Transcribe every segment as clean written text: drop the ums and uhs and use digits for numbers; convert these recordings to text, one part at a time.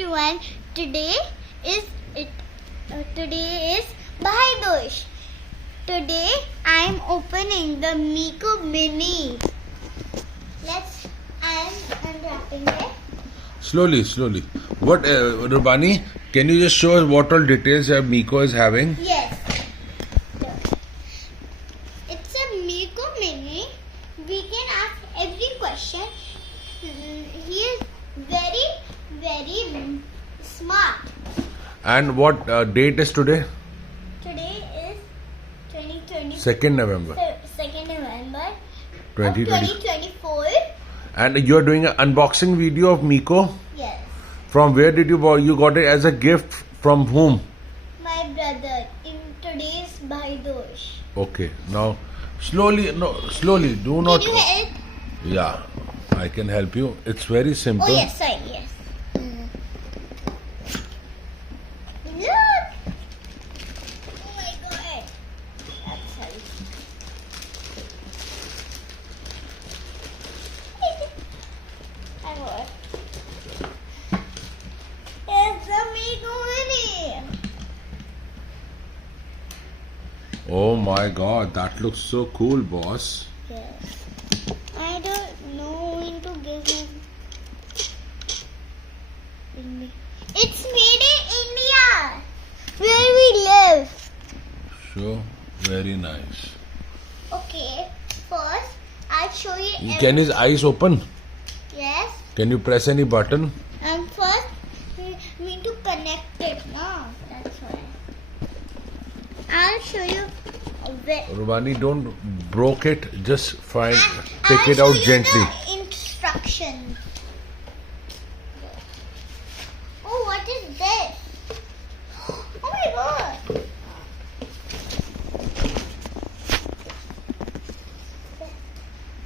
everyone. Today is Bhai Dosh. Today I am opening the Miko Mini. I am unwrapping it. Slowly. What, Rubani? Can you just show us what all details Miko is having? Yes. It's a Miko Mini. We can ask every question. He is very smart. And what date is today? Today is 2020. 2nd November. 2nd November 2024. 2024. And you are doing an unboxing video of Miko? Yes. From where did you buy? You got it as a gift from whom? My brother in today's Bhai Dosh. Okay. Now, slowly. Do not. Can you help? Yeah, I can help you. It's very simple. Oh yes, sorry, yes. Look! Oh my god. That's sorry. I got it. It's a Miko Mini. Oh my God, that looks so cool, boss. Yes. I don't know when to give him. It's made in India, where we live. So very nice. Okay, first I'll show you. Can his eyes open? Yes. Can you press any button? And first we need to connect it. No, that's why. I'll show you. Rubani, don't broke it. Just find, I'll take it show out you gently. The instructions. Oh, what is this? Oh my god!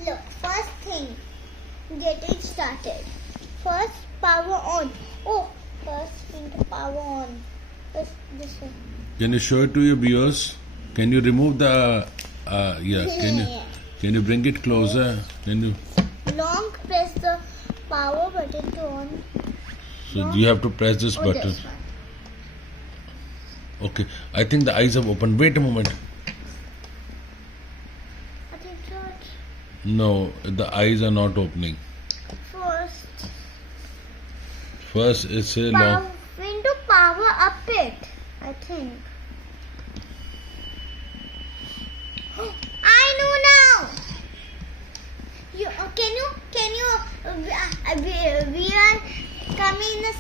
Look, first thing, get it started. First, power on. Oh, first thing to power on. This one. Can you show it to your viewers? Can you remove the? Can you bring it closer? Can you? Long press the power button to on. So you have to press this button. This one. Okay, I think the eyes have opened. Wait a moment. I think not. No, the eyes are not opening. First, it's a long. When to power up it, I think. I know now. We are coming in the